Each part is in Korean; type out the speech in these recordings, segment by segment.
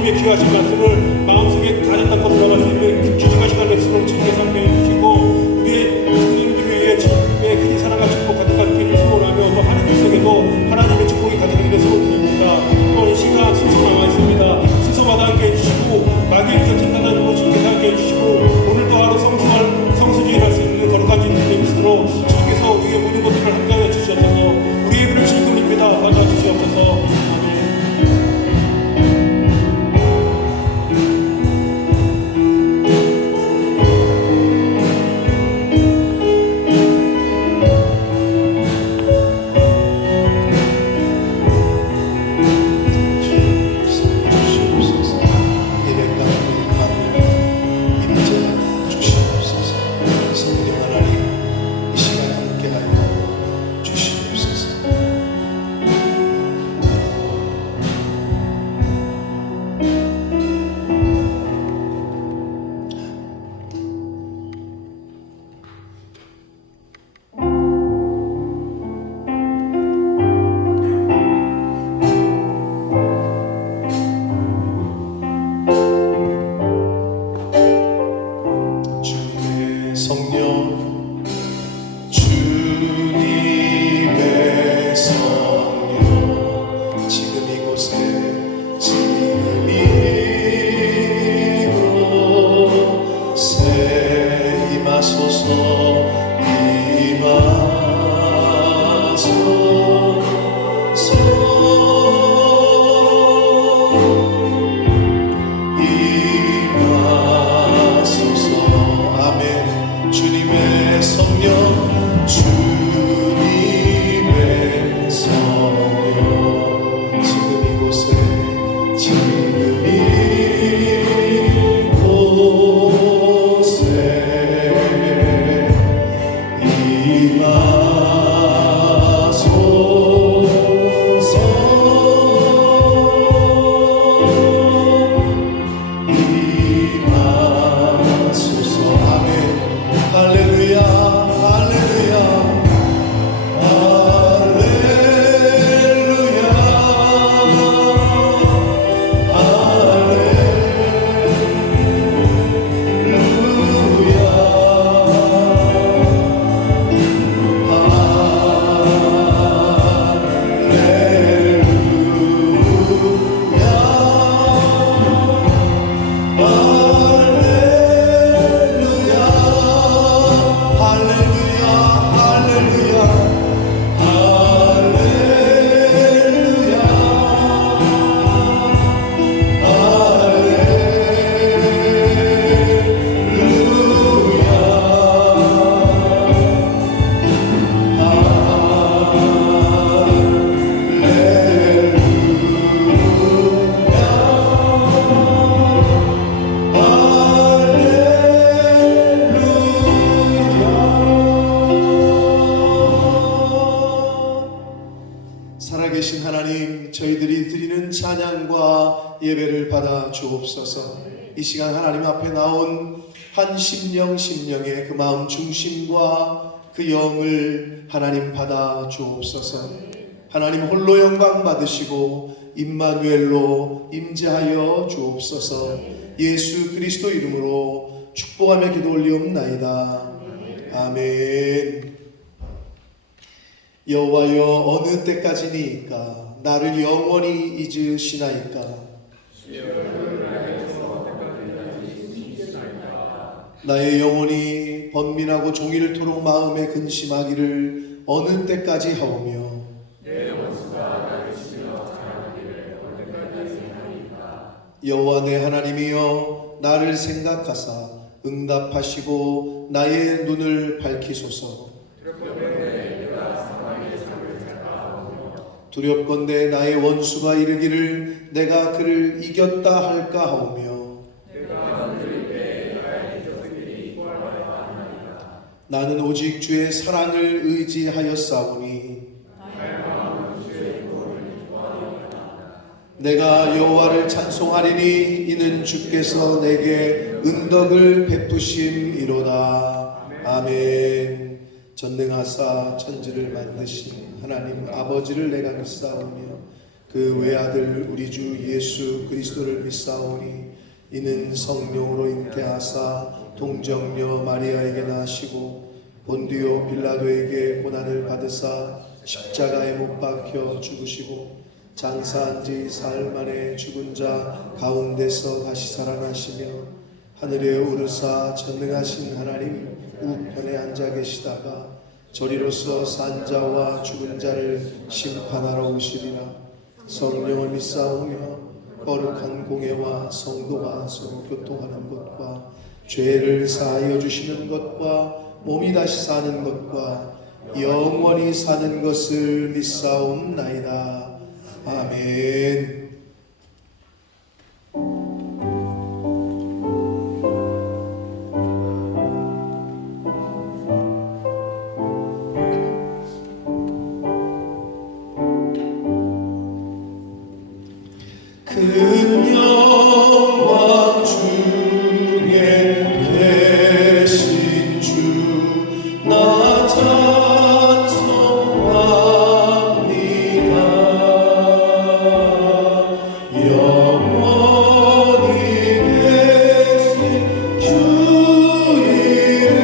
주님의 귀하신 말씀을 마음속에 가졌다 걸어갈 수 있는 주님과 시간 될수록 즐겨 삼게 해주시고 우리의 주님들을 위해 주님의 크게 사랑과 축복 가득하기를 소원하며 또 하나님 속에도 하나님의 축복이 가득하기를 소원드립니다. 또 이 시간 순서 나와 있습니다. 순서마다 함께 해주시고 마귀의 곁을 닫아주고 주님께서 함께 해주시고 오늘도 하루 성수주의를 할 수 있는 거룩한 주님의 뜻으로 주님께서 우리의 모든 것들을 함께하여 주시옵소서. 우리의 입을 실금입니다. 받아주시옵소서. 살아계신 하나님, 저희들이 드리는 찬양과 예배를 받아 주옵소서. 이 시간 하나님 앞에 나온 한 심령의 그 마음 중심과 그 영을 하나님 받아 주옵소서. 하나님 홀로 영광 받으시고 임마누엘로 임재하여 주옵소서. 예수 그리스도 이름으로 축복하며 기도 올리옵나이다. 아멘. 여호와여, 어느 때까지니까 나를 영원히 잊으시나이까? 나의 영혼이 번민하고 종일토록 마음에 근심하기를 어느 때까지 하오며 여호와 내 하나님이여, 나를 생각하사 응답하시고 나의 눈을 밝히소서. 두렵건대 나의 원수가 이르기를 내가 그를 이겼다 할까 하오며 나는 오직 주의 사랑을 의지하였사오니 내가 여호와를 찬송하리니 이는 주께서 내게 은덕을 베푸심이로다. 아멘. 전능하사 천지를 만드신 하나님 아버지를 내가 믿사오며 그 외아들 우리 주 예수 그리스도를 믿사오니 이는 성령으로 잉태하사 동정녀 마리아에게 나시고 본디오 빌라도에게 고난을 받으사 십자가에 못 박혀 죽으시고 장사한 지 사흘 만에 죽은 자 가운데서 다시 살아나시며 하늘에 오르사 전능하신 하나님 우편에 앉아 계시다가 저리로서 산 자와 죽은 자를 심판하러 오시리라. 성령을 믿사오며 거룩한 공예와 성도가 서로 교통하는 것과 죄를 사하여 주시는 것과 몸이 다시 사는 것과 영원히 사는 것을 믿사옵나이다. 아멘. 큰 영광 중에 계신 주 나 찬송합니다. 영원히 계신 주 이름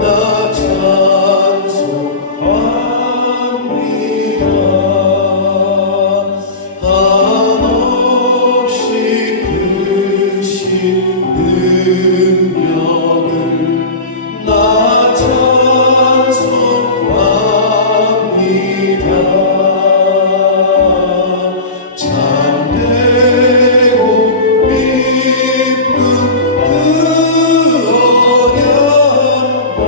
나 찬송합니다. 한없이 크신 능력을 나 찬송합니다. 참되고 미쁜 그 언약 나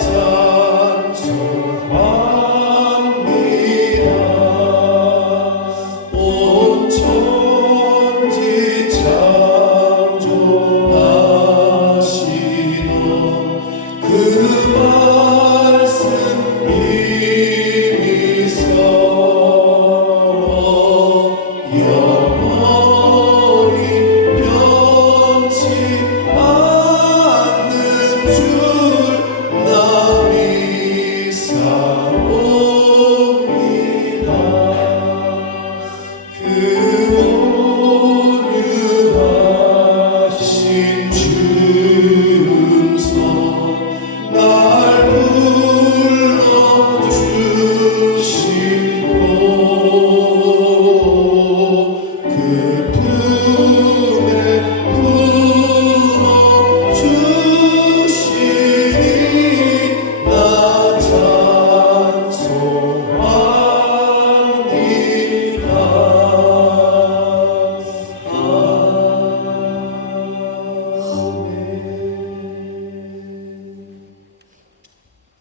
찬송합니다. 온 천지 창조하시던 그 말씀 이미서 영원히 변치 않는 줄 나 믿사옵니다. 그 오류하신 주음성 날 불러주시고 그 품에 품어주시니 나 찬송합니다.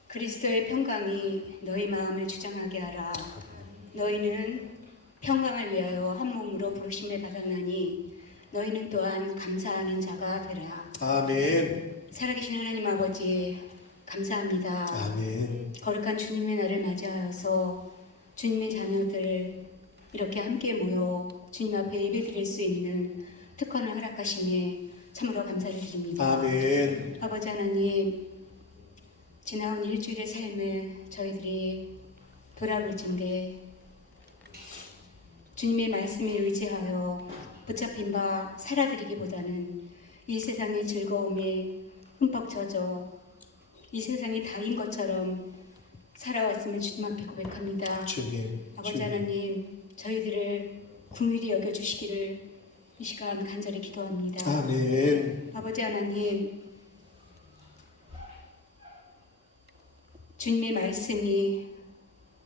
그리스도의 평강이 너희 마음을 주장하게 하라. 너희는 평강을 위하여 한 몸으로 부르심을 받았나니 너희는 또한 감사하는 자가 되라. 아멘. 살아계신 하나님 아버지 감사합니다. 아멘. 거룩한 주님의 날을 맞이하여서 주님의 자녀들 이렇게 함께 모여 주님 앞에 예배드릴 수 있는 특권을 허락하심에 참으로 감사를 드립니다. 아멘. 아버지 하나님, 지나온 일주일의 삶을 저희들이 돌아볼 텐데 주님의 말씀에 의지하여 붙잡힌 바 살아드리기보다는 이 세상의 즐거움에 흠뻑 젖어 이 세상이 다인 것처럼 살아왔음을 주님 앞에 고백합니다. 주님. 아버지 하나님, 저희들을 긍휼히 여겨주시기를 이 시간 간절히 기도합니다. 아멘. 아버지 하나님, 주님의 말씀이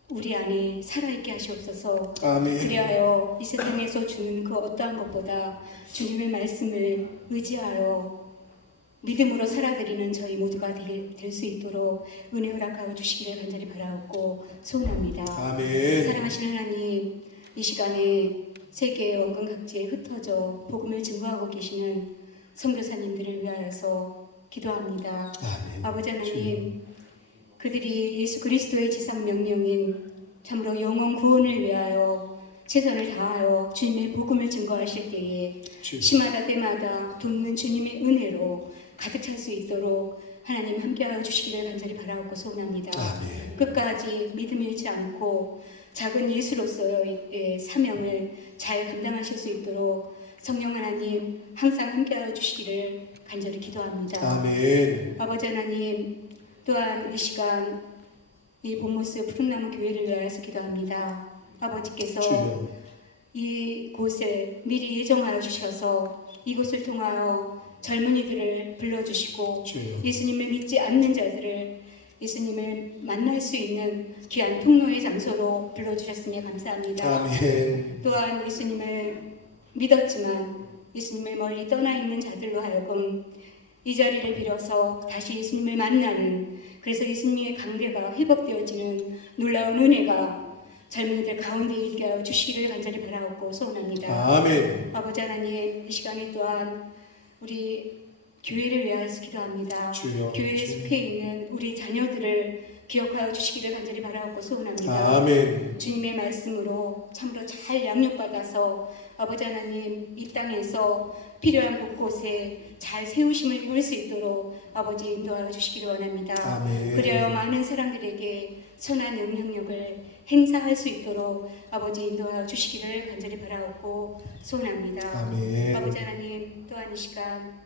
우리 안에 살아있게 하시옵소서. 아멘. 그리하여 이 세상에서 주는 그 어떠한 것보다 주님의 말씀을 의지하여 믿음으로 살아드리는 저희 모두가 될 수 있도록 은혜 허락하여 주시기를 간절히 바라옵고 소원합니다. 아멘. 사랑하시는 하나님, 이 시간에 세계 원근 각지에 흩어져 복음을 증거하고 계시는 선교사님들을 위하여서 기도합니다. 아멘. 아버지 하나님, 그들이 예수 그리스도의 지상 명령인 참으로 영혼 구원을 위하여 최선을 다하여 주님의 복음을 증거하실 때에 시마다 때마다 돕는 주님의 은혜로 가득 찰 수 있도록 하나님 함께하여 주시기를 간절히 바라옵고 소원합니다. 아멘. 끝까지 믿음 잃지 않고 작은 예수로서의 사명을 잘 감당하실 수 있도록 성령 하나님 항상 함께하여 주시기를 간절히 기도합니다. 아멘. 아버지 하나님, 또한 이 시간 이 본모스 푸른나무 교회를 위하여서 기도합니다. 아버지께서 주여. 이곳을 미리 예정하여 주셔서 이곳을 통하여 젊은이들을 불러주시고 주여. 예수님을 믿지 않는 자들을 예수님을 만날 수 있는 귀한 통로의 장소로 불러주셨으니 감사합니다. 아멘. 또한 예수님을 믿었지만 예수님을 멀리 떠나 있는 자들로 하여금 이 자리를 빌어서 다시 예수님을 만나는, 그래서 예수님의 관계가 회복되어지는 놀라운 은혜가 젊은이들 가운데 있게 하여 주시기를 간절히 바라옵고 소원합니다. 아멘. 아버지 하나님, 이 시간에 또한 우리 교회를 위하여서 기도합니다. 주여. 교회 숲에 있는 우리 자녀들을 기억하여 주시기를 간절히 바라옵고 소원합니다. 아멘. 주님의 말씀으로 참으로 잘 양육받아서 아버지 하나님 이 땅에서 필요한 곳곳에 잘 세우심을 입을 수 있도록 아버지 인도하여 주시기를 원합니다. 아멘. 그래야 많은 사람들에게 선한 영향력을 행사할 수 있도록 아버지 인도하여 주시기를 간절히 바라옵고 소원합니다. 아멘. 아버지 하나님, 또한 이 시간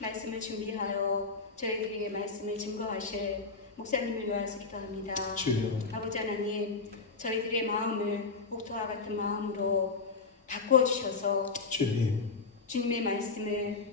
말씀을 준비하여 저희들에게 말씀을 증거하실 목사님을 위하여서 기도합니다. 주여. 아버지 하나님, 저희들의 마음을 옥토와 같은 마음으로 바꾸어 주셔서 주님. 주님의 말씀을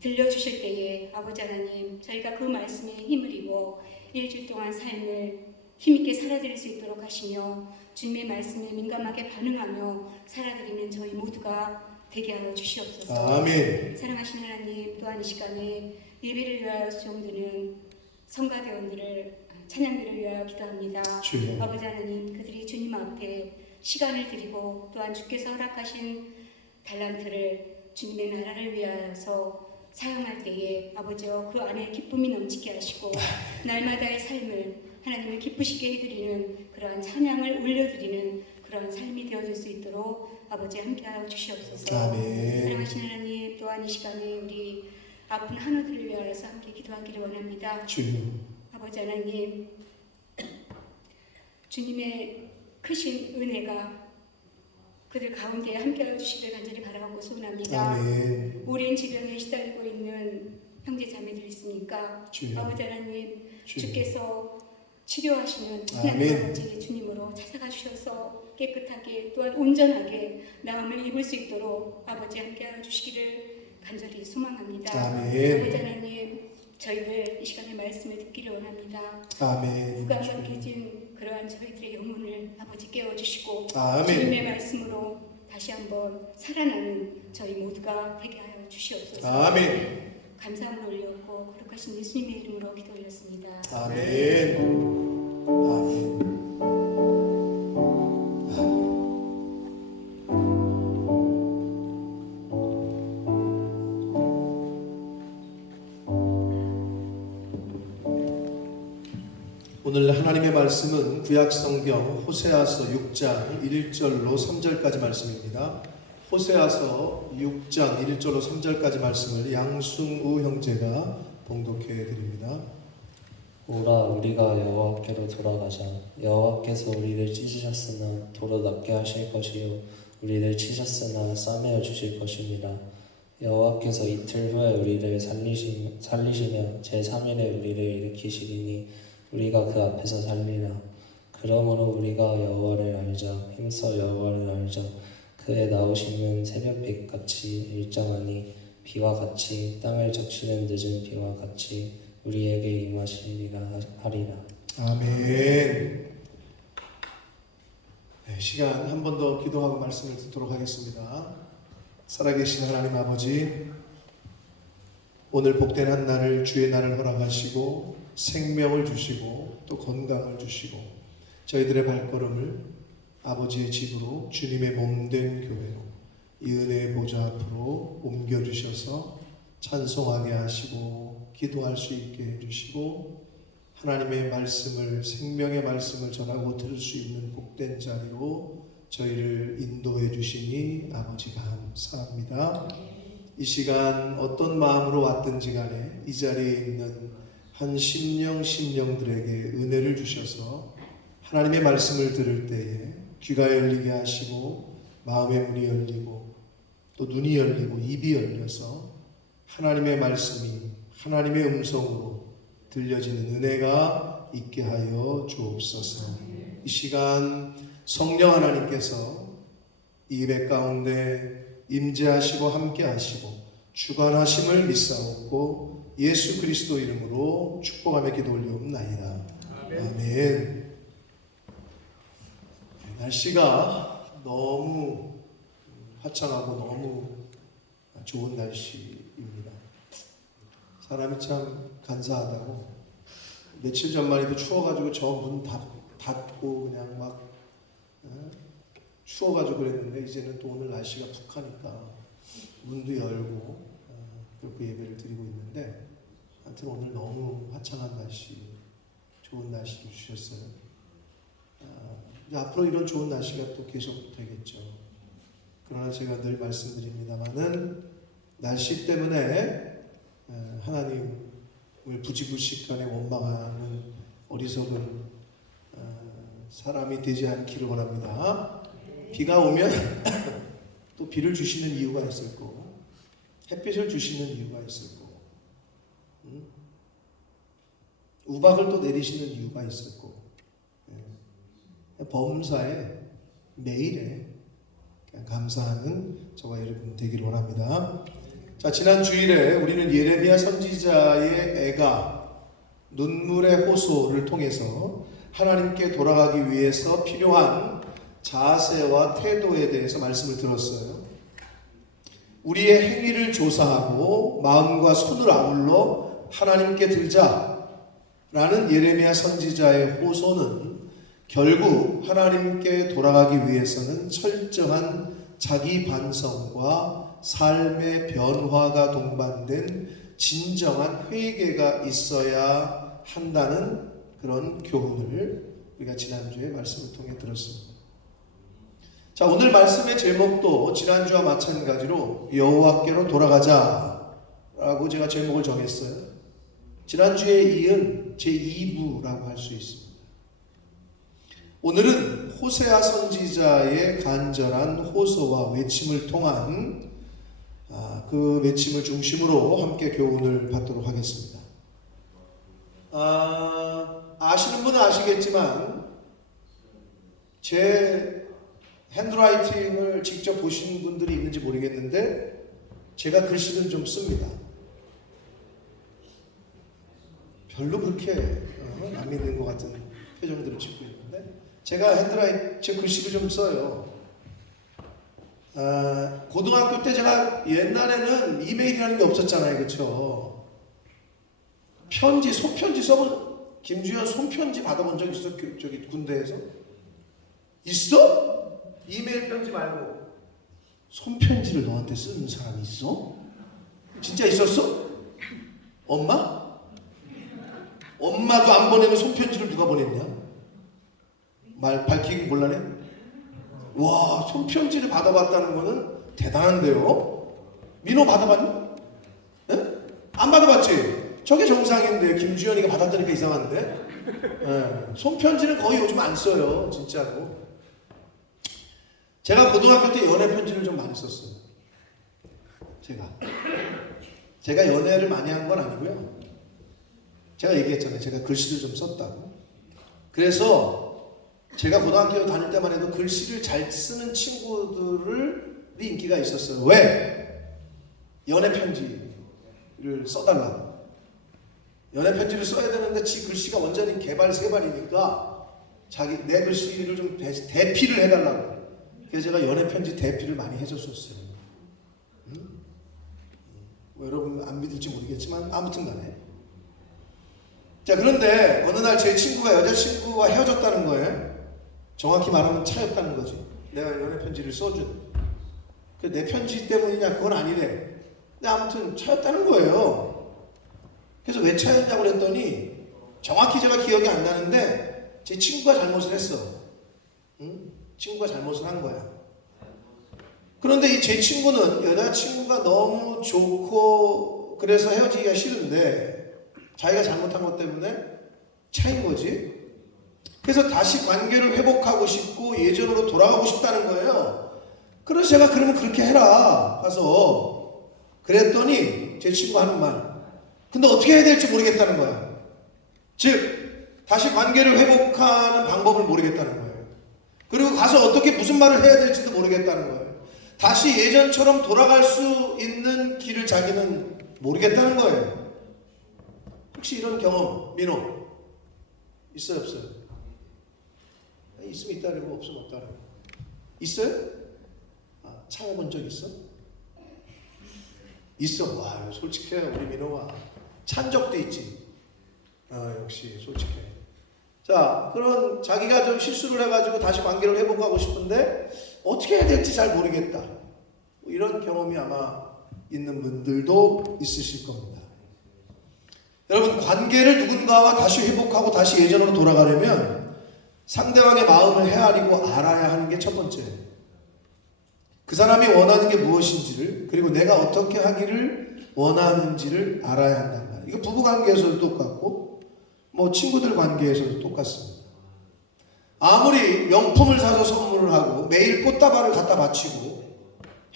들려주실 때에 아버지 하나님, 저희가 그 말씀에 힘을 입어 일주일 동안 삶을 힘있게 살아드릴 수 있도록 하시며 주님의 말씀에 민감하게 반응하며 살아드리는 저희 모두가 되게 하여 주시옵소서. 아멘. 사랑하시는 하나님, 또한 이 시간에 예배를 위하여 수용드는 성가대원들을 찬양들을 위하여 기도합니다. 주여. 아버지 하나님, 그들이 주님 앞에 시간을 드리고 또한 주께서 허락하신 달란트를 주님의 나라를 위하여서 사용할 때에 아버지여 그 안에 기쁨이 넘치게 하시고 날마다의 삶을 하나님을 기쁘시게 해드리는 그러한 찬양을 올려드리는 그러한 삶이 되어질 수 있도록 아버지 함께하여 주시옵소서. 아멘. 사랑하시는 하나님, 또한 이 시간에 우리 아픈 한우들을 위하여서 함께 기도하기를 원합니다. 주여. 아버지 하나님, 주님의 크신 은혜가 그들 가운데 함께하여 주시기를 간절히 바라고 소원합니다. 아멘. 오랜 질병에 시달리고 있는 형제 자매들 있습니까? 주여. 아버지 하나님, 주여. 주께서 치료하시는 아멘. 하나님 아버지 주님으로 찾아가 주셔서 깨끗하게 또한 온전하게 나음을 입을 수 있도록 아버지 함께하여 주시기를 간절히 소망합니다. 아멘. 아버지 하나님, 저희들 이 시간에 말씀을 듣기를 원합니다. 아멘. 무감각해진 그러한 저희들의 영혼을 아버지 깨워주시고 아멘. 주님의 말씀으로 다시 한번 살아나는 저희 모두가 되게 하여 주시옵소서. 아멘. 감사함을 올렸고 거룩하신 예수님의 이름으로 기도 올렸습니다. 아멘. 아멘. 오늘 하나님의 말씀은 구약성경 호세아서 6장 1절로 3절까지 말씀입니다. 호세아서 6장 1절로 3절까지 말씀을 양승우 형제가 봉독해 드립니다. 오라 우리가 여호와께로 돌아가자. 여호와께서 우리를 찢으셨으나 도로 낫게 하실 것이요 우리를 치셨으나 싸매어 주실 것입니다. 여호와께서 이틀 후에 우리를 살리시며 제3일에 우리를 일으키시리니 우리가 그 앞에서 살리라. 그러므로 우리가 여호와를 알자. 힘써 여호와를 알자. 그의 나오심은 새벽빛같이 일정하니 비와 같이 땅을 적시는 늦은 비와 같이 우리에게 임하시리라 하리라. 아멘. 네, 시간 한 번 더 기도하고 말씀을 듣도록 하겠습니다. 살아계신 하나님 아버지, 오늘 복된 한 날을 주의 날을 허락하시고 생명을 주시고 또 건강을 주시고 저희들의 발걸음을 아버지의 집으로 주님의 몸된 교회로 이 은혜의 보좌 앞으로 옮겨주셔서 찬송하게 하시고 기도할 수 있게 해주시고 하나님의 말씀을 생명의 말씀을 전하고 들을 수 있는 복된 자리로 저희를 인도해 주시니 아버지 감사합니다. 이 시간 어떤 마음으로 왔든지 간에 이 자리에 있는 한 심령들에게 은혜를 주셔서 하나님의 말씀을 들을 때에 귀가 열리게 하시고 마음의 문이 열리고 또 눈이 열리고 입이 열려서 하나님의 말씀이 하나님의 음성으로 들려지는 은혜가 있게 하여 주옵소서. 이 시간 성령 하나님께서 이 예배 가운데 임재하시고 함께하시고 주관하심을 믿사옵고 예수 그리스도 이름으로 축복하며 기도 올리옵나이다. 아멘. 날씨가 너무 화창하고 너무 좋은 날씨입니다. 사람이 참 간사하다고. 며칠 전만 해도 추워가지고 저 문 닫고 그냥 막 추워가지고 그랬는데 이제는 또 오늘 날씨가 푹하니까 문도 열고 그렇게 예배를 드리고 있는데 하여튼 오늘 너무 화창한 날씨, 좋은 날씨를 주셨어요. 이제 앞으로 이런 좋은 날씨가 또 계속 되겠죠. 그러나 제가 늘 말씀드립니다마는 날씨 때문에 하나님을 부지불식간에 원망하는 어리석은 사람이 되지 않기를 원합니다. 비가 오면 또 비를 주시는 이유가 있을 거고 햇빛을 주시는 이유가 있을 거고 우박을 또 내리시는 이유가 있을 거고 범사에 매일에 그냥 감사하는 저와 여러분 되기를 원합니다. 자, 지난 주일에 우리는 예레미야 선지자의 애가 눈물의 호소를 통해서 하나님께 돌아가기 위해서 필요한 자세와 태도에 대해서 말씀을 들었어요. 우리의 행위를 조사하고 마음과 손을 아울러 하나님께 들자라는 예레미야 선지자의 호소는 결국 하나님께 돌아가기 위해서는 철저한 자기 반성과 삶의 변화가 동반된 진정한 회개가 있어야 한다는 그런 교훈을 우리가 지난주에 말씀을 통해 들었습니다. 자, 오늘 말씀의 제목도 지난주와 마찬가지로 여호와께로 돌아가자라고 제가 제목을 정했어요. 지난주에 이은 제2부라고 할 수 있습니다. 오늘은 호세아 선지자의 간절한 호소와 외침을 통한 그 외침을 중심으로 함께 교훈을 받도록 하겠습니다. 아시는 분은 아시겠지만 제 핸드라이팅을 직접 보신 분들이 있는지 모르겠는데 제가 글씨는 좀 씁니다. 별로 그렇게 안 믿는 것 같은 표정들을 짓고 있는데 제가 제 글씨를 좀 써요. 고등학교 때 제가 옛날에는 이메일이라는 게 없었잖아요, 그렇죠? 편지, 손편지 써본 김주현 손편지 받아본 적 있어? 저기 군대에서? 있어? 이메일 편지 말고 손편지를 너한테 쓰는 사람이 있어? 진짜 있었어? 엄마? 엄마도 안 보내는 손편지를 누가 보냈냐? 말 밝히기 곤란해? 와, 손편지를 받아봤다는 거는 대단한데요? 민호 받아봤니? 네? 안 받아봤지? 저게 정상인데 김주현이가 받았다니까 이상한데? 네. 손편지는 거의 요즘 안 써요, 진짜로. 제가 고등학교 때 연애 편지를 좀 많이 썼어요. 제가 연애를 많이 한 건 아니고요. 제가 얘기했잖아요. 제가 글씨를 좀 썼다고. 그래서 제가 고등학교 다닐 때만 해도 글씨를 잘 쓰는 친구들이 인기가 있었어요. 왜? 연애 편지를 써달라고. 연애 편지를 써야 되는데 지 글씨가 완전히 개발세발이니까 내 글씨를 좀 대피를 해달라고. 그래서 제가 연애 편지 대피를 많이 해줬었어요. 뭐 여러분 안 믿을지 모르겠지만 아무튼 간에. 자, 그런데 어느 날 제 친구가 여자친구와 헤어졌다는 거예요. 정확히 말하면 차였다는 거지. 내가 연애 편지를 써준. 내 편지 때문이냐? 그건 아니래. 근데 아무튼 차였다는 거예요. 그래서 왜 차였냐고 그랬더니 정확히 제가 기억이 안 나는데 제 친구가 잘못을 했어. 친구가 잘못을 한 거야. 그런데 이 제 친구는 여자친구가 너무 좋고 그래서 헤어지기가 싫은데 자기가 잘못한 것 때문에 차인 거지. 그래서 다시 관계를 회복하고 싶고 예전으로 돌아가고 싶다는 거예요. 그래서 제가 그러면 그렇게 해라 가서 그랬더니 제 친구가 하는 말, 근데 어떻게 해야 될지 모르겠다는 거야. 즉 다시 관계를 회복하는 방법을 모르겠다는 거예요. 그리고 가서 어떻게 무슨 말을 해야 될지도 모르겠다는 거예요. 다시 예전처럼 돌아갈 수 있는 길을 자기는 모르겠다는 거예요. 혹시 이런 경험 민호 있어요 없어요? 있으면 있다고 없으면 없다고. 있어요? 참아본 적 있어? 있어. 와 솔직해 우리 민호가. 찬 적도 있지. 역시 솔직해. 자, 그런 자기가 좀 실수를 해가지고 다시 관계를 회복하고 싶은데 어떻게 해야 될지 잘 모르겠다. 뭐 이런 경험이 아마 있는 분들도 있으실 겁니다. 여러분, 관계를 누군가와 다시 회복하고 다시 예전으로 돌아가려면 상대방의 마음을 헤아리고 알아야 하는 게 첫 번째예요. 그 사람이 원하는 게 무엇인지를, 그리고 내가 어떻게 하기를 원하는지를 알아야 한단 말이에요. 이거 부부관계에서도 똑같고 뭐 친구들 관계에서도 똑같습니다. 아무리 명품을 사서 선물을 하고 매일 꽃다발을 갖다 바치고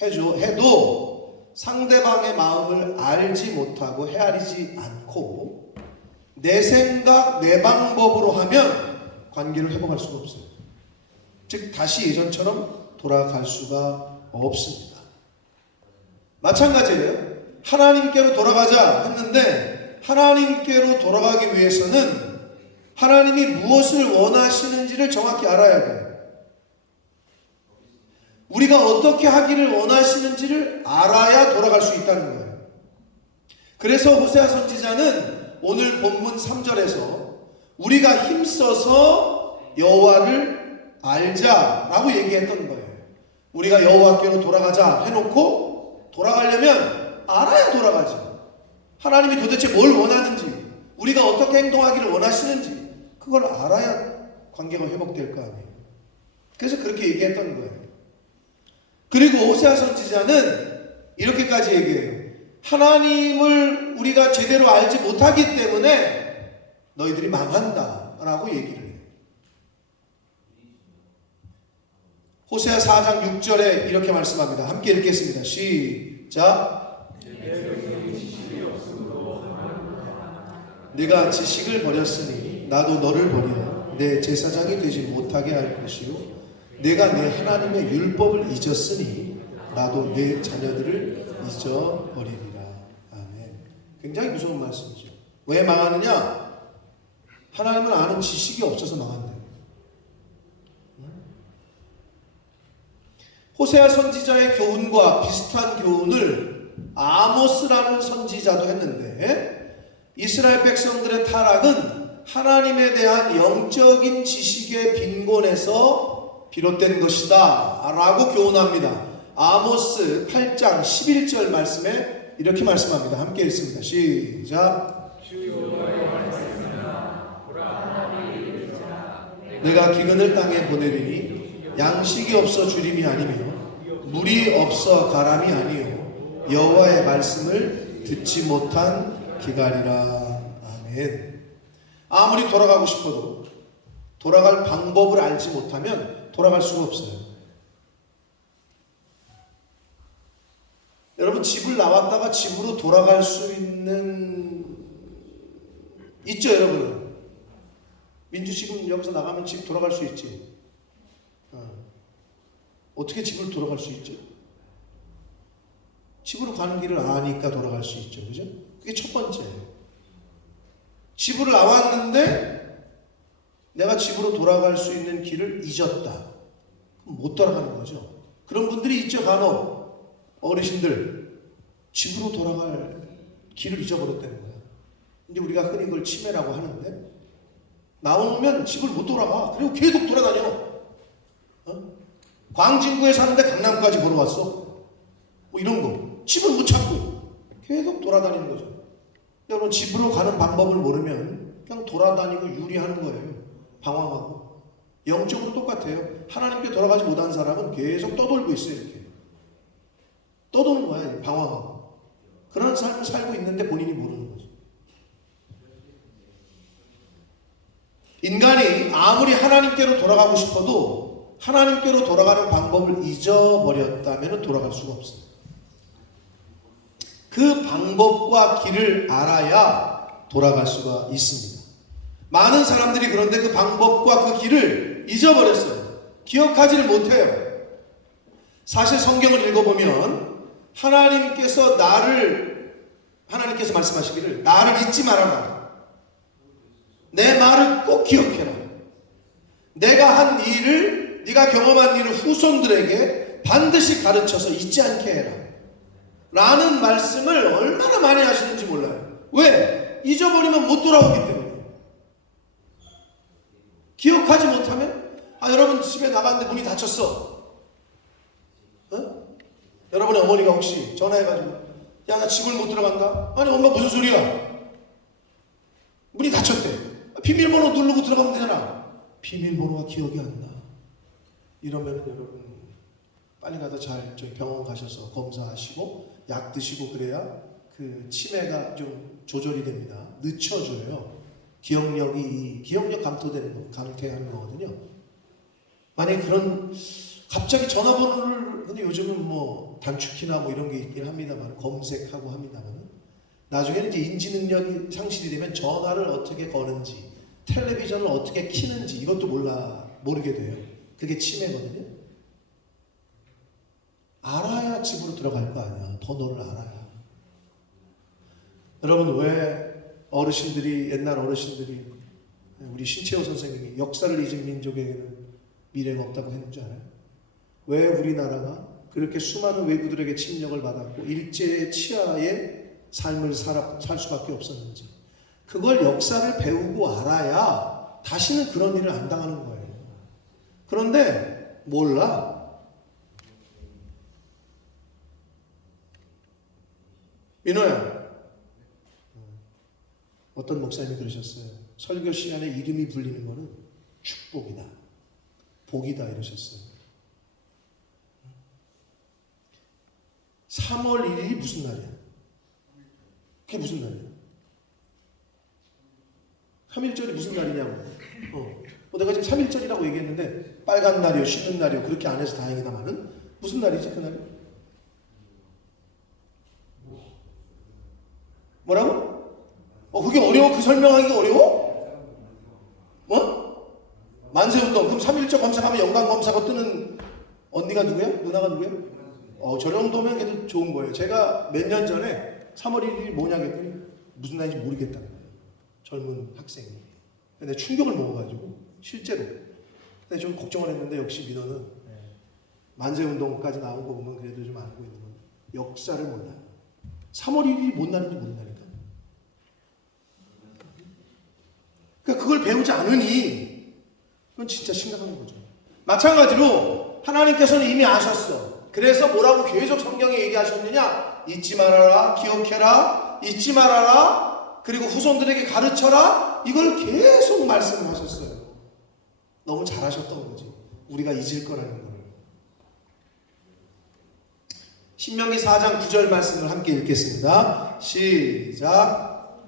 해도 상대방의 마음을 알지 못하고 헤아리지 않고 내 생각, 내 방법으로 하면 관계를 회복할 수가 없어요. 즉 다시 예전처럼 돌아갈 수가 없습니다. 마찬가지예요. 하나님께로 돌아가자 했는데 하나님께로 돌아가기 위해서는 하나님이 무엇을 원하시는지를 정확히 알아야 돼요. 우리가 어떻게 하기를 원하시는지를 알아야 돌아갈 수 있다는 거예요. 그래서 호세아 선지자는 오늘 본문 3절에서 우리가 힘써서 여호와를 알자라고 얘기했던 거예요. 우리가 여호와께로 돌아가자 해놓고 돌아가려면 알아야 돌아가지. 하나님이 도대체 뭘 원하는지, 우리가 어떻게 행동하기를 원하시는지 그걸 알아야 관계가 회복될 거 아니에요. 그래서 그렇게 얘기했던 거예요. 그리고 호세아 선지자는 이렇게까지 얘기해요. 하나님을 우리가 제대로 알지 못하기 때문에 너희들이 망한다 라고 얘기를 해요. 호세아 4장 6절에 이렇게 말씀합니다. 함께 읽겠습니다. 시작. 네가 지식을 버렸으니 나도 너를 버려 내 제사장이 되지 못하게 할 것이요 내가 내 하나님의 율법을 잊었으니 나도 내 자녀들을 잊어버리리라. 아멘. 굉장히 무서운 말씀이죠. 왜 망하느냐? 하나님을 아는 지식이 없어서 망한대요. 호세아 선지자의 교훈과 비슷한 교훈을 아모스라는 선지자도 했는데 이스라엘 백성들의 타락은 하나님에 대한 영적인 지식의 빈곤에서 비롯된 것이다 라고 교훈합니다. 아모스 8장 11절 말씀에 이렇게 말씀합니다. 함께 읽습니다. 시작. 내가 기근을 땅에 보내리니 양식이 없어 주림이 아니며 물이 없어 가람이 아니요 여호와의 말씀을 듣지 못한 기갈이라. 아멘. 아무리 돌아가고 싶어도 돌아갈 방법을 알지 못하면 돌아갈 수가 없어요. 여러분 집을 나왔다가 집으로 돌아갈 수 있죠 여러분은? 민주 지금 여기서 나가면 집 돌아갈 수 있지. 어떻게 집을 돌아갈 수 있죠? 집으로 가는 길을 아니까 돌아갈 수 있죠. 그죠? 그게 첫 번째예요. 집으로 나왔는데 내가 집으로 돌아갈 수 있는 길을 잊었다. 그럼 못 돌아가는 거죠. 그런 분들이 있죠. 간혹 어르신들 집으로 돌아갈 길을 잊어버렸다는 거야. 근데 우리가 흔히 그걸 치매라고 하는데 나오면 집을 못 돌아가. 그리고 계속 돌아다녀. 광진구에 사는데 강남까지 걸어왔어. 뭐 이런 거. 집을 못 찾고 계속 돌아다니는 거죠. 여러분 집으로 가는 방법을 모르면 그냥 돌아다니고 유리하는 거예요. 방황하고. 영적으로 똑같아요. 하나님께 돌아가지 못한 사람은 계속 떠돌고 있어요. 이렇게 떠도는 거예요. 방황하고. 그런 삶을 살고 있는데 본인이 모르는 거죠. 인간이 아무리 하나님께로 돌아가고 싶어도 하나님께로 돌아가는 방법을 잊어버렸다면 돌아갈 수가 없어요. 그 방법과 길을 알아야 돌아갈 수가 있습니다. 많은 사람들이 그런데 그 방법과 그 길을 잊어버렸어요. 기억하지를 못해요. 사실 성경을 읽어보면 하나님께서 말씀하시기를 나를 잊지 말아라. 내 말을 꼭 기억해라. 내가 한 일을, 네가 경험한 일을 후손들에게 반드시 가르쳐서 잊지 않게 해라. 라는 말씀을 얼마나 많이 하시는지 몰라요. 왜? 잊어버리면 못 돌아오기 때문에. 기억하지 못하면 여러분 집에 나갔는데 문이 닫혔어. 여러분의 어머니가 혹시 전화해가지고 야, 나 집을 못 들어간다. 아니 엄마 무슨 소리야? 문이 닫혔대. 비밀번호 누르고 들어가면 되잖아. 비밀번호가 기억이 안 나. 이러면 여러분 빨리 가서 저희 병원 가셔서 검사하시고 약 드시고 그래야 그 치매가 좀 조절이 됩니다. 늦춰져요. 기억력 감퇴하는 거거든요. 만약에 그런 갑자기 전화번호를, 근데 요즘은 뭐 단축키나 뭐 이런 게 있긴 합니다만 검색하고 합니다만 나중에는 이제 인지 능력이 상실이 되면 전화를 어떻게 거는지 텔레비전을 어떻게 키는지 이것도 모르게 돼요. 그게 치매거든요. 알아야 집으로 들어갈 거 아니야. 더 너를 알아야. 여러분 왜 옛날 어르신들이 우리 신채호 선생님이 역사를 잊은 민족에게는 미래가 없다고 했는지 알아요? 왜 우리나라가 그렇게 수많은 외부들에게 침략을 받았고 일제의 치하의 삶을 살 수밖에 없었는지 그걸 역사를 배우고 알아야 다시는 그런 일을 안 당하는 거예요. 그런데 몰라. 민호야, 어떤 목사님이 그러셨어요. 설교 시간에 이름이 불리는 거는 축복이다, 복이다 이러셨어요. 3월 1일이 무슨 날이야? 그게 무슨 날이야? 3.1절이 무슨 날이냐고. 내가 지금 3.1절이라고 얘기했는데 빨간 날이요, 쉬는 날이요 그렇게 안 해서 다행이다마는 무슨 날이지 그날이? 뭐라고? 그게 어려워? 그 설명하기가 어려워? 뭐? 만세운동. 그럼 3.1절 검색하면 연관검사가 뜨는 언니가 누구야? 누나가 누구야? 저 정도면 그래도 좋은 거예요. 제가 몇 년 전에 3월 1일이 뭐냐 했더니 무슨 날인지 모르겠다는 거예요. 젊은 학생이. 근데 충격을 먹어가지고 실제로. 근데 좀 걱정을 했는데 역시 민호는 만세운동까지 나온 거 보면 그래도 좀 알고 있는 거예요. 역사를 몰라요. 3월 1일이 뭔 날인지 모른다니까. 그러니까 그걸 배우지 않으니 그건 진짜 심각한 거죠. 마찬가지로 하나님께서는 이미 아셨어. 그래서 뭐라고 계속 성경에 얘기하셨느냐? 잊지 말아라, 기억해라, 잊지 말아라, 그리고 후손들에게 가르쳐라. 이걸 계속 말씀을 하셨어요. 너무 잘하셨던 거지. 우리가 잊을 거라는 걸. 신명기 4장 9절 말씀을 함께 읽겠습니다. 시작.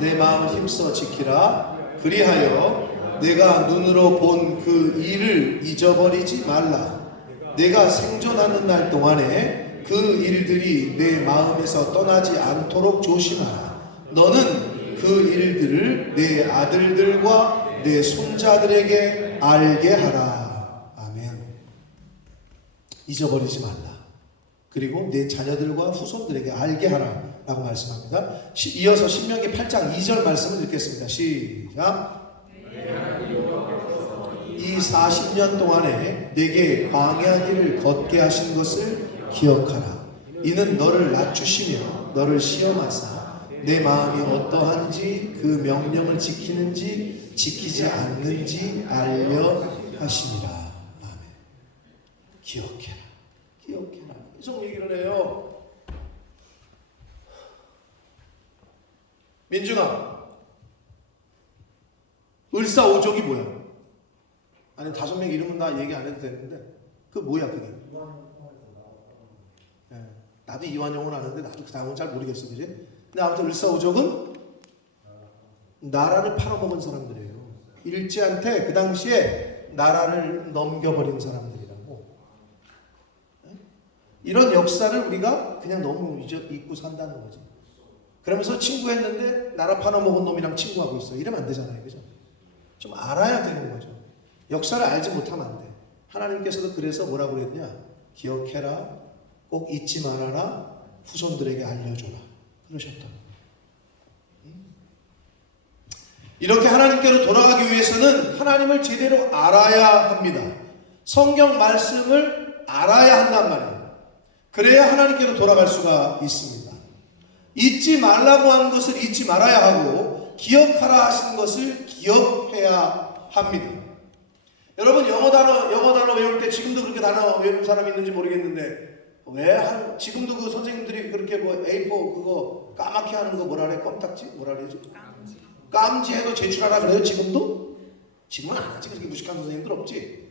내 마음을 힘써 지키라. 그리하여 내가 눈으로 본 그 일을 잊어버리지 말라. 내가 생존하는 날 동안에 그 일들이 내 마음에서 떠나지 않도록 조심하라. 너는 그 일들을 내 아들들과 내 손자들에게 알게 하라. 아멘. 잊어버리지 말라. 그리고 내 자녀들과 후손들에게 알게 하라 라고 말씀합니다. 이어서 신명기 8장 2절 말씀을 읽겠습니다. 시작. 이 40년 동안에 내게 광야 길을 걷게 하신 것을 기억하라. 이는 너를 낮추시며 너를 시험하사 내 마음이 어떠한지 그 명령을 지키는지 지키지 않는지 알려 하심이라. 아멘. 기억해라. 기억해라. 계속 얘기를 해요. 민준아, 을사오족이 뭐야? 아니 5명 이름은 나 얘기 안 해도 되는데 그 뭐야 그게? 나도 이완용은 아는데 나도 그 다음은 잘 모르겠어, 그지? 근데 아무튼 을사오족은 나라를 팔아먹은 사람들이에요. 일제한테 그 당시에 나라를 넘겨버린 사람들이라고. 이런 역사를 우리가 그냥 너무 잊고 산다는 거지. 그러면서 친구했는데 나라 팔아먹은 놈이랑 친구하고 있어. 이러면 안 되잖아요. 그죠? 좀 알아야 되는 거죠. 역사를 알지 못하면 안 돼. 하나님께서도 그래서 뭐라고 그랬냐? 기억해라. 꼭 잊지 말아라. 후손들에게 알려줘라. 그러셨다. 이렇게 하나님께로 돌아가기 위해서는 하나님을 제대로 알아야 합니다. 성경 말씀을 알아야 한단 말이에요. 그래야 하나님께로 돌아갈 수가 있습니다. 잊지 말라고 한 것을 잊지 말아야 하고 기억하라 하신 것을 기억해야 합니다. 여러분 영어 단어 외울 때 지금도 그렇게 단어 외우는 사람이 있는지 모르겠는데 지금도 그 선생님들이 그렇게 뭐 A4 그거 까맣게 하는 거 뭐라 그래? 껌딱지? 뭐라 그러지? 깜지 해도 제출하라 그래요? 지금도? 지금은 안 하지. 그렇게 무식한 선생님들 없지.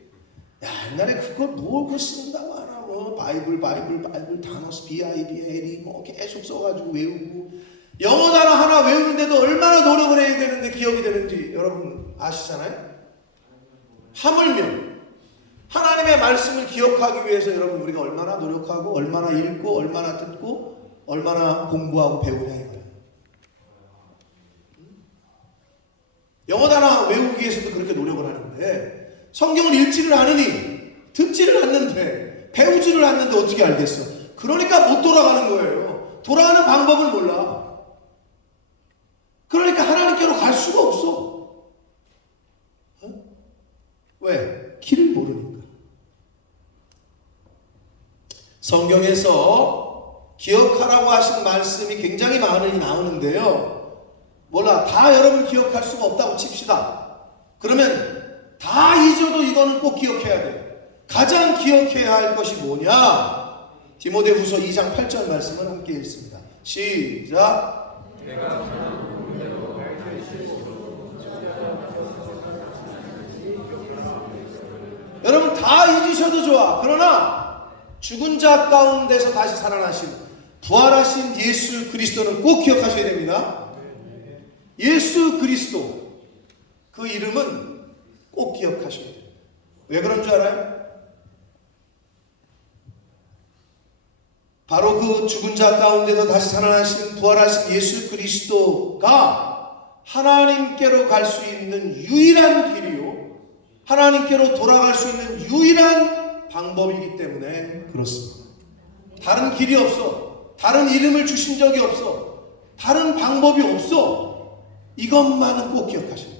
야, 옛날에 그걸 뭘 쓴다고 하나 뭐 바이블 단어 BIBL이 뭐 계속 써가지고 외우고 영어 단어 하나 외우는데도 얼마나 노력을 해야 되는데 기억이 되는지 여러분 아시잖아요? 하물며 하나님의 말씀을 기억하기 위해서 여러분 우리가 얼마나 노력하고 얼마나 읽고 얼마나 듣고 얼마나 공부하고 배우냐 이거예요. 영어 단어 외우기 위해서도 그렇게 노력을 하는데 성경을 읽지를 않으니 듣지를 않는데 배우지를 않는데 어떻게 알겠어? 그러니까 못 돌아가는 거예요. 돌아가는 방법을 몰라. 그러니까 하나님께로 갈 수가 없어. 왜? 길을 모르니까. 성경에서 기억하라고 하신 말씀이 굉장히 많이 나오는데요. 몰라, 다 여러분 기억할 수가 없다고 칩시다. 그러면 다 잊어도 이거는 꼭 기억해야 돼요. 가장 기억해야 할 것이 뭐냐? 디모데후서 2장 8절 말씀을 함께 읽습니다. 시작. 여러분 다 잊으셔도 좋아. 그러나 죽은 자 가운데서 다시 살아나신 부활하신 예수 그리스도는 꼭 기억하셔야 됩니다. 예수 그리스도 그 이름은 꼭 기억하셔야 돼요. 왜 그런 줄 알아요? 바로 그 죽은 자 가운데서 다시 살아나신 부활하신 예수 그리스도가 하나님께로 갈 수 있는 유일한 길이요, 하나님께로 돌아갈 수 있는 유일한 방법이기 때문에 그렇습니다. 다른 길이 없어. 다른 이름을 주신 적이 없어. 다른 방법이 없어. 이것만은 꼭 기억하셔야 돼요.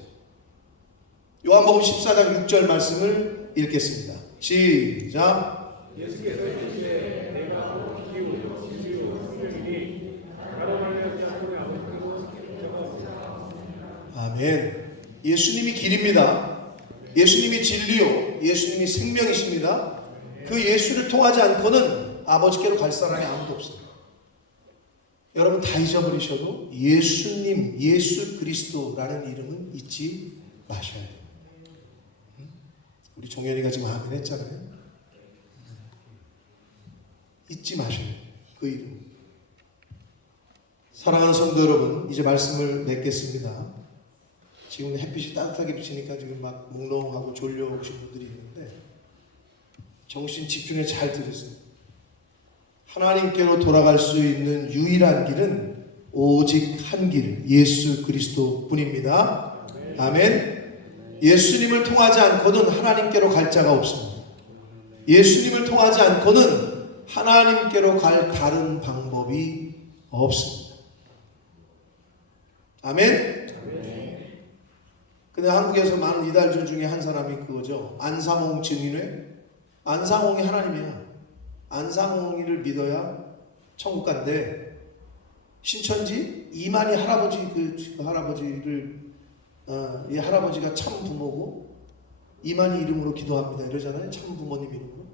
요한복음 14장 6절 말씀을 읽겠습니다. 시작. 예수께서 이르시되 내가 길이요 진리요 생명이니 나로 말미암지 않으면 아무것도 아멘. 예수님이 길입니다. 예수님이 진리요, 예수님이 생명이십니다. 그 예수를 통하지 않고는 아버지께로 갈 사람이 아무도 없어요. 여러분 다 잊어버리셔도 예수님, 예수 그리스도라는 이름은 잊지 마셔야 돼요. 우리 종현이가 지금 아멘 했잖아요. 잊지 마셔야 돼요. 그 이름. 사랑하는 성도 여러분, 이제 말씀을 맺겠습니다. 지금 햇빛이 따뜻하게 비치니까 지금 막 몽롱하고 졸려오신 분들이 있는데 정신 집중해 잘 들으세요. 하나님께로 돌아갈 수 있는 유일한 길은 오직 한 길, 예수 그리스도 뿐입니다. 아멘. 예수님을 통하지 않고는 하나님께로 갈 자가 없습니다. 예수님을 통하지 않고는 하나님께로 갈 다른 방법이 없습니다. 아멘. 근데 한국에서 많은 이달주 중에 한 사람이 그거죠. 안상홍 증인회. 안상홍이 하나님이야. 안상홍이를 믿어야 천국 간대. 신천지 이만희 할아버지 그 할아버지를 이 할아버지가 참 부모고 이만희 이름으로 기도합니다 이러잖아요. 참 부모님 이름으로.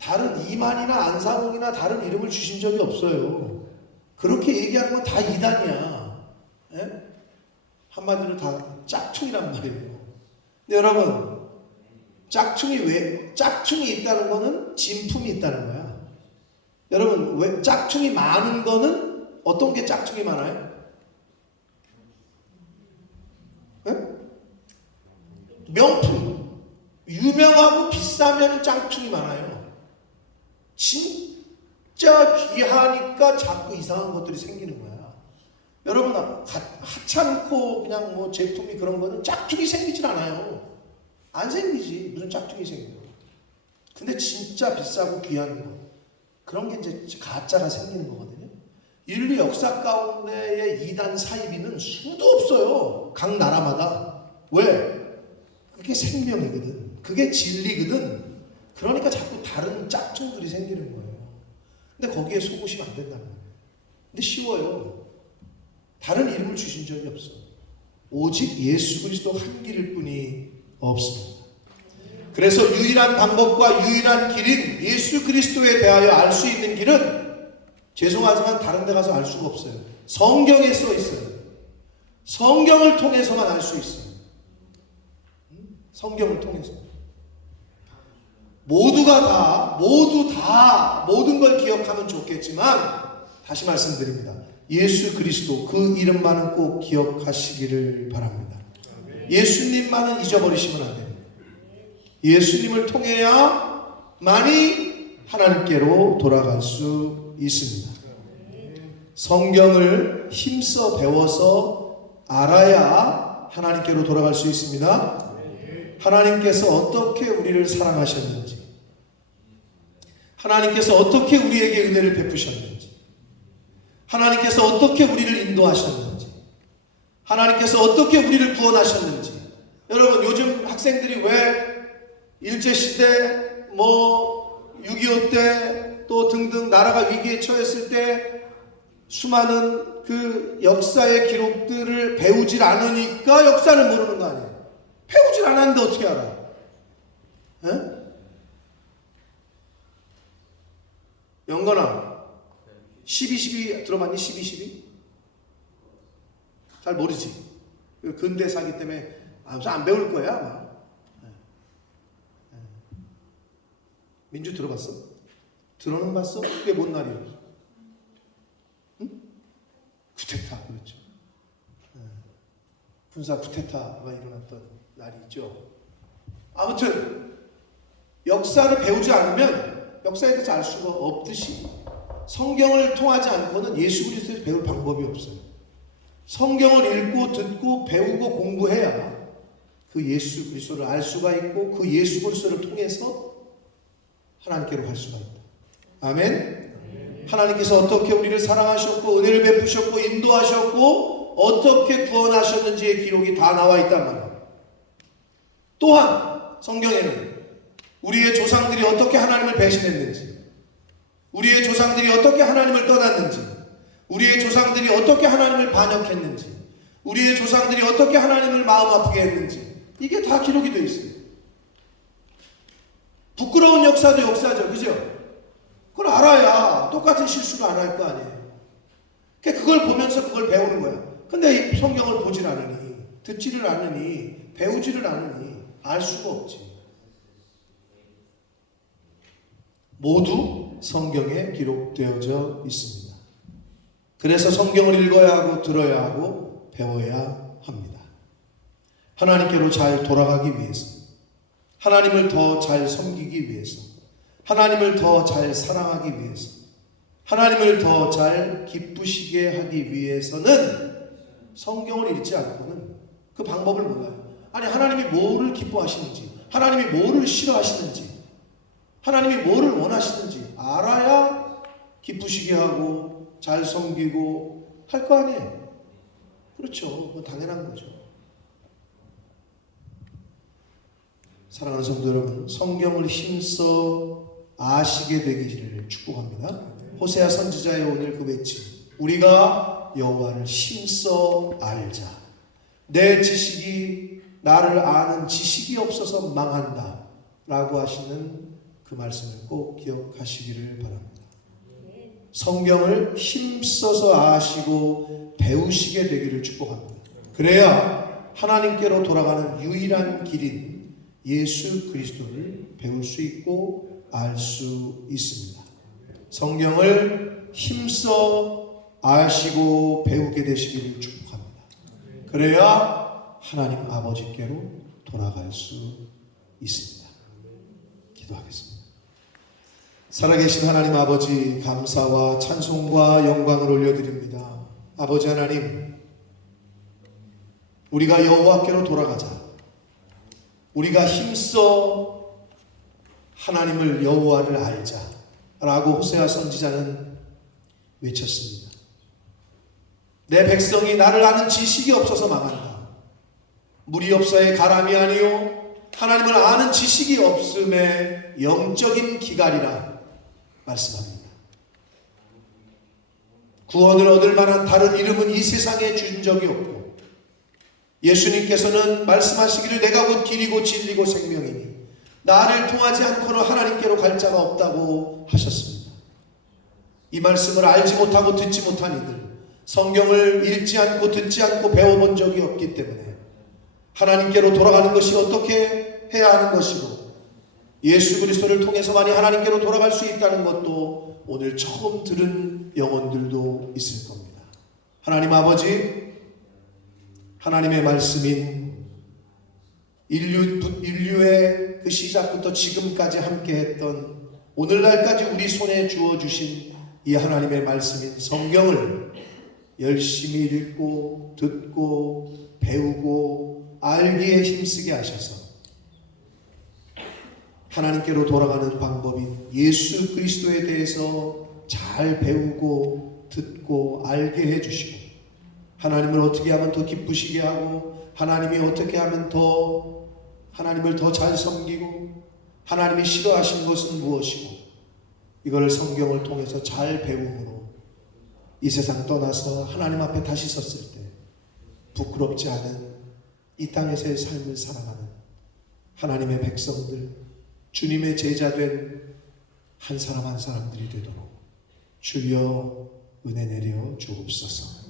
다른 이만희나 안상홍이나 다른 이름을 주신 적이 없어요. 그렇게 얘기하는 건 다 이단이야. 예? 한마디로 다 짝퉁이란 말이에요. 근데 여러분 짝퉁이 있다는 거는 진품이 있다는 거야. 여러분 왜 짝퉁이 많은 거는 어떤 게 짝퉁이 많아요? 명품, 유명하고 비싸면 짝퉁이 많아요. 진짜 귀하니까 자꾸 이상한 것들이 생기는 거야. 여러분, 하찮고 그냥 뭐 제품이 그런 거는 짝퉁이 생기질 않아요. 안 생기지. 무슨 짝퉁이 생겨. 근데 진짜 비싸고 귀한 거, 그런 게 이제 가짜가 생기는 거거든요. 인류 역사 가운데의 이단 사이비는 수도 없어요. 각 나라마다. 왜? 그게 생명이거든. 그게 진리거든. 그러니까 자꾸 다른 짝퉁들이 생기는 거예요. 근데 거기에 속으시면 안 된다는 거예요. 근데 쉬워요. 다른 이름을 주신 적이 없어. 오직 예수 그리스도 한 길일 뿐이 없습니다. 그래서 유일한 방법과 유일한 길인 예수 그리스도에 대하여 알 수 있는 길은, 죄송하지만 다른 데 가서 알 수가 없어요. 성경에 써 있어요. 성경을 통해서만 알 수 있어요. 성경을 통해서. 모두 다 모든 걸 기억하면 좋겠지만, 다시 말씀드립니다. 예수 그리스도 그 이름만은 꼭 기억하시기를 바랍니다. 예수님만은 잊어버리시면 안 됩니다. 예수님을 통해야만이 하나님께로 돌아갈 수 있습니다. 성경을 힘써 배워서 알아야 하나님께로 돌아갈 수 있습니다. 하나님께서 어떻게 우리를 사랑하셨는지, 하나님께서 어떻게 우리에게 은혜를 베푸셨는지, 하나님께서 어떻게 우리를 인도하셨는지, 하나님께서 어떻게 우리를 구원하셨는지. 여러분, 요즘 학생들이 왜 일제시대, 6.25 때 또 등등 나라가 위기에 처했을 때 수많은 그 역사의 기록들을 배우질 않으니까 역사를 모르는 거 아니에요. 배우질 않았는데 어떻게 알아? 에? 영건아, 12.12 들어봤니? 12.12? 잘 모르지. 근대사기 때문에 안 배울 거야 아마. 민주 들어봤어? 들어는 봤어? 그게 뭔 날이야? 응? 쿠데타, 그렇죠. 군사 쿠데타가 일어났던 날이 있죠. 아무튼 역사를 배우지 않으면 역사에 대해서 알 수가 없듯이, 성경을 통하지 않고는 예수 그리스도를 배울 방법이 없어요. 성경을 읽고 듣고 배우고 공부해야 그 예수 그리스도를 알 수가 있고, 그 예수 그리스도를 통해서 하나님께로 갈 수가 있다. 아멘. 하나님께서 어떻게 우리를 사랑하셨고 은혜를 베푸셨고 인도하셨고 어떻게 구원하셨는지의 기록이 다 나와 있단 말이에요. 또한 성경에는 우리의 조상들이 어떻게 하나님을 배신했는지, 우리의 조상들이 어떻게 하나님을 떠났는지, 우리의 조상들이 어떻게 하나님을 반역했는지, 우리의 조상들이 어떻게 하나님을 마음 아프게 했는지, 이게 다 기록이 되어 있어요. 부끄러운 역사도 역사죠. 그죠? 그걸 알아야 똑같은 실수를 안 할 거 아니에요. 그걸 보면서 그걸 배우는 거야. 근데 성경을 보질 않으니, 듣지를 않으니, 배우지를 않으니 알 수가 없지. 모두 성경에 기록되어져 있습니다. 그래서 성경을 읽어야 하고 들어야 하고 배워야 합니다. 하나님께로 잘 돌아가기 위해서, 하나님을 더 잘 섬기기 위해서, 하나님을 더 잘 사랑하기 위해서, 하나님을 더 잘 기쁘시게 하기 위해서는 성경을 읽지 않고는 그 방법을 몰라요. 아니, 하나님이 뭐를 기뻐하시는지, 하나님이 뭐를 싫어하시는지, 하나님이 뭐를 원하시는지 알아야 기쁘시게 하고 잘 섬기고 할 거 아니에요. 그렇죠. 그건 당연한 거죠. 사랑하는 성도 여러분, 성경을 힘써 아시게 되기를 축복합니다. 호세아 선지자의 오늘 그 외침, 우리가 여호와를 힘써 알자. 내 지식이, 나를 아는 지식이 없어서 망한다 라고 하시는 그 말씀을 꼭 기억하시기를 바랍니다. 성경을 힘써서 아시고 배우시게 되기를 축복합니다. 그래야 하나님께로 돌아가는 유일한 길인 예수 그리스도를 배울 수 있고 알 수 있습니다. 성경을 힘써 아시고 배우게 되시기를 축복합니다. 그래야 하나님 아버지께로 돌아갈 수 있습니다. 기도하겠습니다. 살아계신 하나님 아버지, 감사와 찬송과 영광을 올려드립니다. 아버지 하나님, 우리가 여호와께로 돌아가자. 우리가 힘써 하나님을, 여호와를 알자 라고 호세아 선지자는 외쳤습니다. 내 백성이 나를 아는 지식이 없어서 망한다. 물이 없어의 가람이 아니요 하나님을 아는 지식이 없음의 영적인 기갈이라 말씀합니다. 구원을 얻을 만한 다른 이름은 이 세상에 준 적이 없고, 예수님께서는 말씀하시기를 내가 곧 길이고 진리고 생명이니 나를 통하지 않고는 하나님께로 갈 자가 없다고 하셨습니다. 이 말씀을 알지 못하고 듣지 못한 이들, 성경을 읽지 않고 듣지 않고 배워본 적이 없기 때문에 하나님께로 돌아가는 것이 어떻게 해야 하는 것이고, 예수 그리스도를 통해서만이 하나님께로 돌아갈 수 있다는 것도 오늘 처음 들은 영혼들도 있을 겁니다. 하나님 아버지, 하나님의 말씀인 인류의 그 시작부터 지금까지 함께했던, 오늘날까지 우리 손에 주어주신 이 하나님의 말씀인 성경을 열심히 읽고 듣고 배우고 알기에 힘쓰게 하셔서 하나님께로 돌아가는 방법인 예수 그리스도에 대해서 잘 배우고 듣고 알게 해주시고, 하나님을 어떻게 하면 더 기쁘시게 하고, 하나님이 어떻게 하면 하나님을 더 잘 섬기고, 하나님이 싫어하시는 것은 무엇이고, 이걸 성경을 통해서 잘 배움으로 이 세상 떠나서 하나님 앞에 다시 섰을 때 부끄럽지 않은 이 땅에서의 삶을 살아가는 하나님의 백성들, 주님의 제자된 한 사람 한 사람들이 되도록 주여 은혜 내려 주옵소서.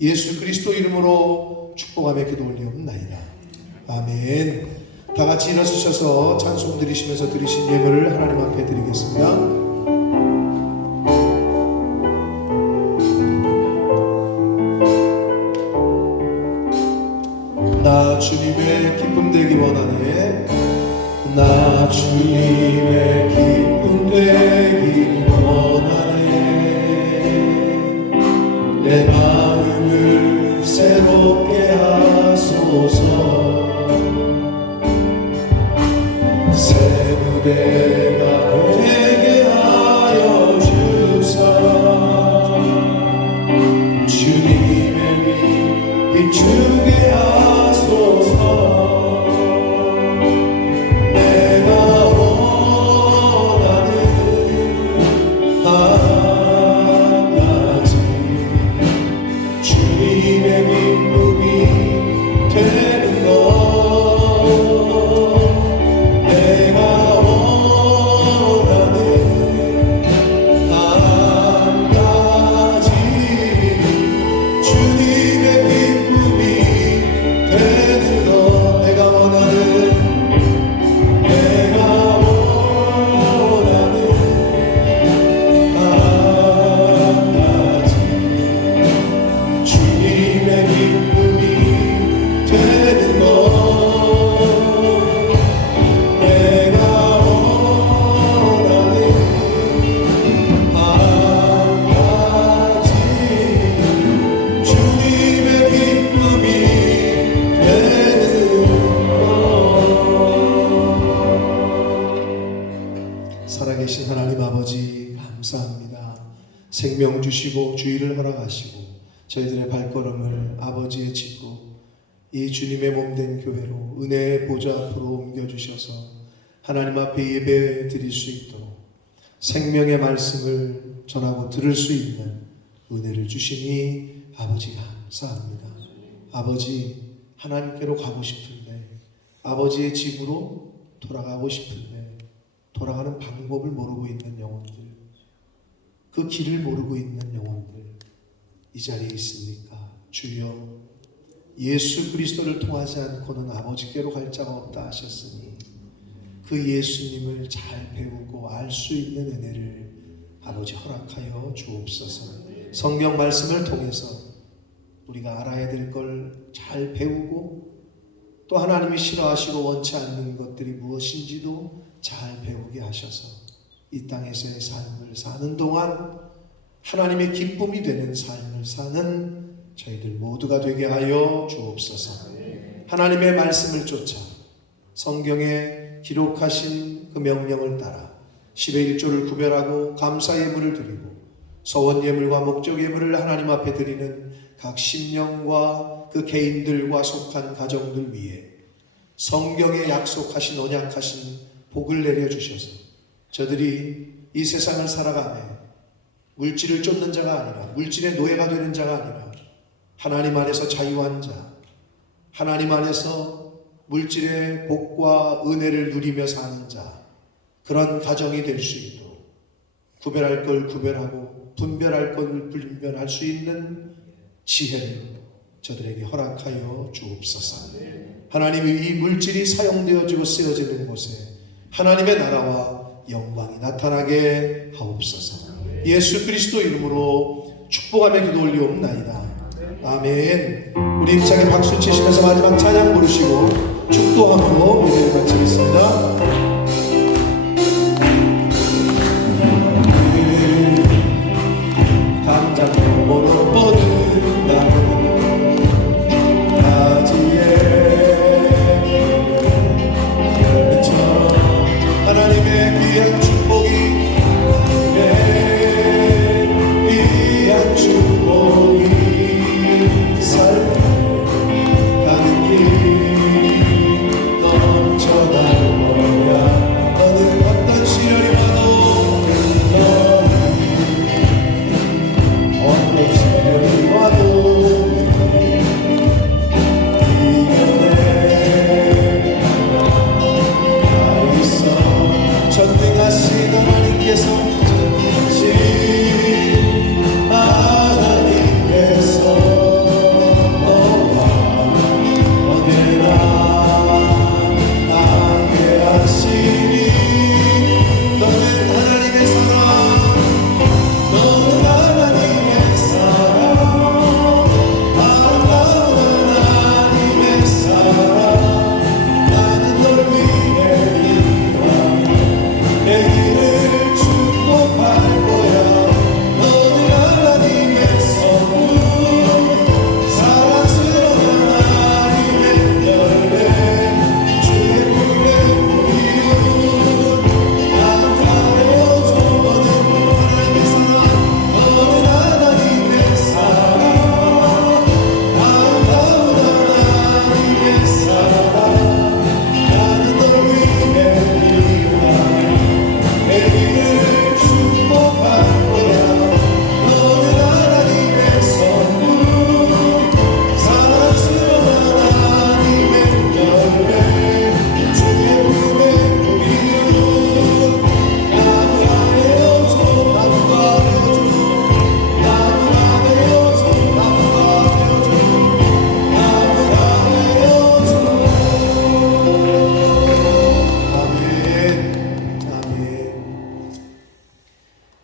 예수 그리스도 이름으로 축복하며 기도 올리옵나이다. 아멘. 다 같이 일어서셔서 찬송 드리시면서 드리신 예물을 하나님 앞에 드리겠습니다. 나 주님의 기쁨 되기 원하네. 나 주님의 기쁨 되기 원하네. 내 마음을 새롭게 하소서. 새 무대가 되게 하여 주사. 주님의 빛 비추게 하소서. 살아계신 하나님 아버지 감사합니다. 생명 주시고 주의를 허락하시고 저희들의 발걸음을 아버지의 집으로, 이 주님의 몸된 교회로 은혜의 보좌 앞으로 옮겨주셔서 하나님 앞에 예배 드릴 수 있도록 생명의 말씀을 전하고 들을 수 있는 은혜를 주시니 아버지 감사합니다. 아버지, 하나님께로 가고 싶은데, 아버지의 집으로 돌아가고 싶은데 돌아가는 방법을 모르고 있는 영혼들, 그 길을 모르고 있는 영혼들 이 자리에 있습니까? 주여, 예수 그리스도를 통하지 않고는 아버지께로 갈 자가 없다 하셨으니 그 예수님을 잘 배우고 알 수 있는 은혜를 아버지 허락하여 주옵소서. 성경 말씀을 통해서 우리가 알아야 될 걸 잘 배우고 또 하나님이 싫어하시고 원치 않는 것들이 무엇인지도 잘 배우게 하셔서 이 땅에서의 삶을 사는 동안 하나님의 기쁨이 되는 삶을 사는 저희들 모두가 되게 하여 주옵소서. 하나님의 말씀을 쫓아 성경에 기록하신 그 명령을 따라 10의 1조를 구별하고 감사 예물을 드리고 서원 예물과 목적 예물을 하나님 앞에 드리는 각 심령과 그 개인들과 속한 가정들 위에 성경에 약속하신 언약하신 복을 내려주셔서 저들이 이 세상을 살아가며 물질을 쫓는 자가 아니라 물질의 노예가 되는 자가 아니라 하나님 안에서 자유한 자, 하나님 안에서 물질의 복과 은혜를 누리며 사는 자, 그런 가정이 될 수 있도록 구별할 걸 구별하고 분별할 걸 분별할 수 있는 지혜를 저들에게 허락하여 주옵소서. 하나님이 이 물질이 사용되어지고 쓰여지는 곳에 하나님의 나라와 영광이 나타나게 하옵소서. 예수 그리스도 이름으로 축복하며 기도 올리옵나이다. 아멘. 우리 힘차게 박수 치시면서 마지막 찬양 부르시고 축도함으로 예배를 마치겠습니다. 당장 너머로 뻗은다고 가지에 열매처럼 하나님의 귀한 축복이 귀한 축복이 삶에 가는 길 넘쳐날 거야. 너는 어떤 시련이 와도 어떤 시련이 와도 이겨내 가 있어. 전능하신 하나님께서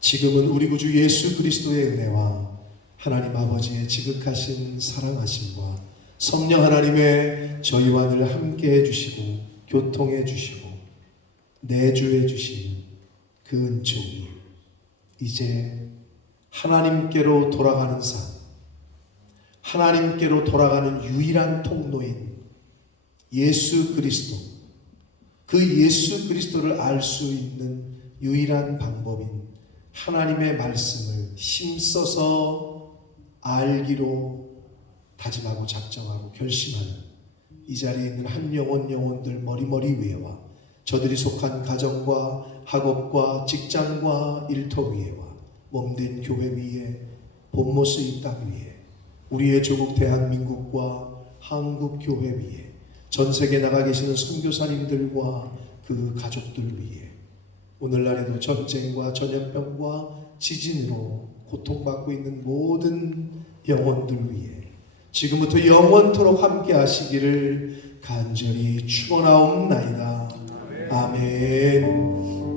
지금은 우리 구주 예수 그리스도의 은혜와 하나님 아버지의 지극하신 사랑하심과 성령 하나님의 저희와 늘 함께 해주시고 교통해 주시고 내주해 주신 그 은총이 이제 하나님께로 돌아가는 삶, 하나님께로 돌아가는 유일한 통로인 예수 그리스도, 그 예수 그리스도를 알 수 있는 유일한 방법인 하나님의 말씀을 힘써서 알기로 다짐하고 작정하고 결심하는 이 자리에 있는 한 영혼들 머리머리 위에와 저들이 속한 가정과 학업과 직장과 일터 위에와 몸된 교회 위에 본모스 이 땅 위에 우리의 조국 대한민국과 한국 교회 위에 전 세계에 나가 계시는 선교사님들과 그 가족들 위에 오늘날에도 전쟁과 전염병과 지진으로 고통받고 있는 모든 영혼들 위해 지금부터 영원토록 함께 하시기를 간절히 축원하옵나이다. 아멘.